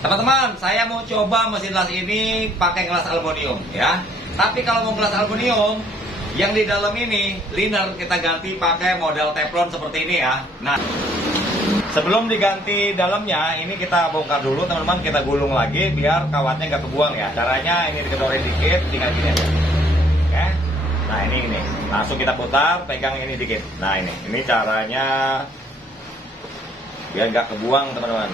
Teman-teman, saya mau coba mesin las ini pakai gelas aluminium ya. Tapi kalau mau gelas aluminium yang di dalam ini liner, kita ganti pakai model teflon seperti ini ya. Nah, sebelum diganti dalamnya, ini kita bongkar dulu teman-teman, kita gulung lagi biar kawatnya nggak kebuang ya. Caranya ini dikedorin dikit, tinggal gini aja. Oke. Nah ini, langsung kita putar, pegang ini dikit. Nah ini caranya biar nggak kebuang teman-teman.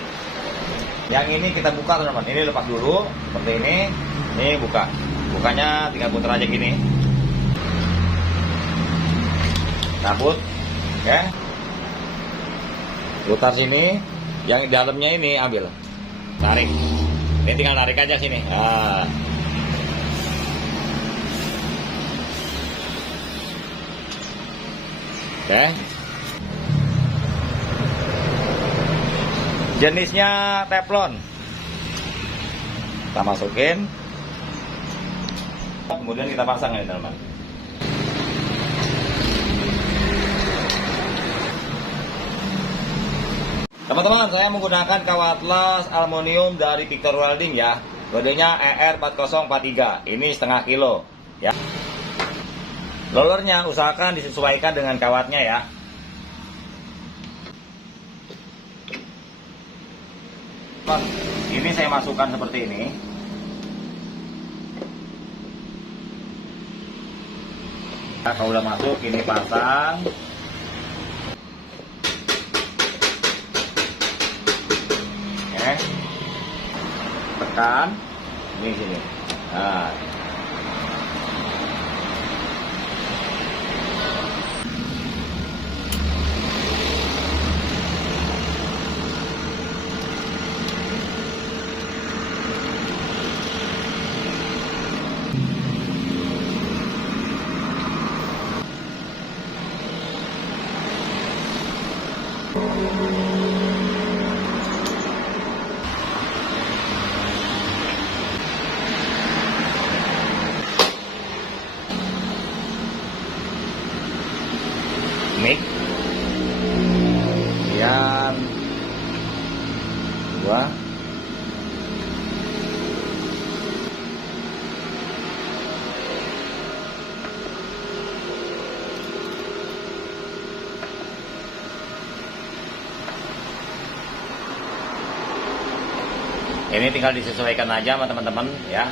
Yang ini kita buka teman-teman, ini lepas dulu seperti ini buka. Bukanya tinggal putar aja gini. Cabut, oke. Putar sini, yang dalamnya ini ambil, tarik. Ini tinggal tarik aja sini. Nah. Oke. Jenisnya teflon. Kita masukin. Kemudian kita pasang ini teman-teman. Teman-teman, saya menggunakan kawat las aluminium dari Victor Welding ya. Kodenya ER4043. Ini setengah kilo ya. Rollernya usahakan disesuaikan dengan kawatnya ya. Ini saya masukkan seperti ini. Nah, kalau udah masuk, ini pasang. Oke. Tekan. Ini sini. Nah. Mic yang dua, ini tinggal disesuaikan aja sama teman-teman ya.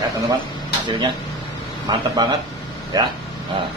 Ya teman-teman, hasilnya mantep banget ya. Nah.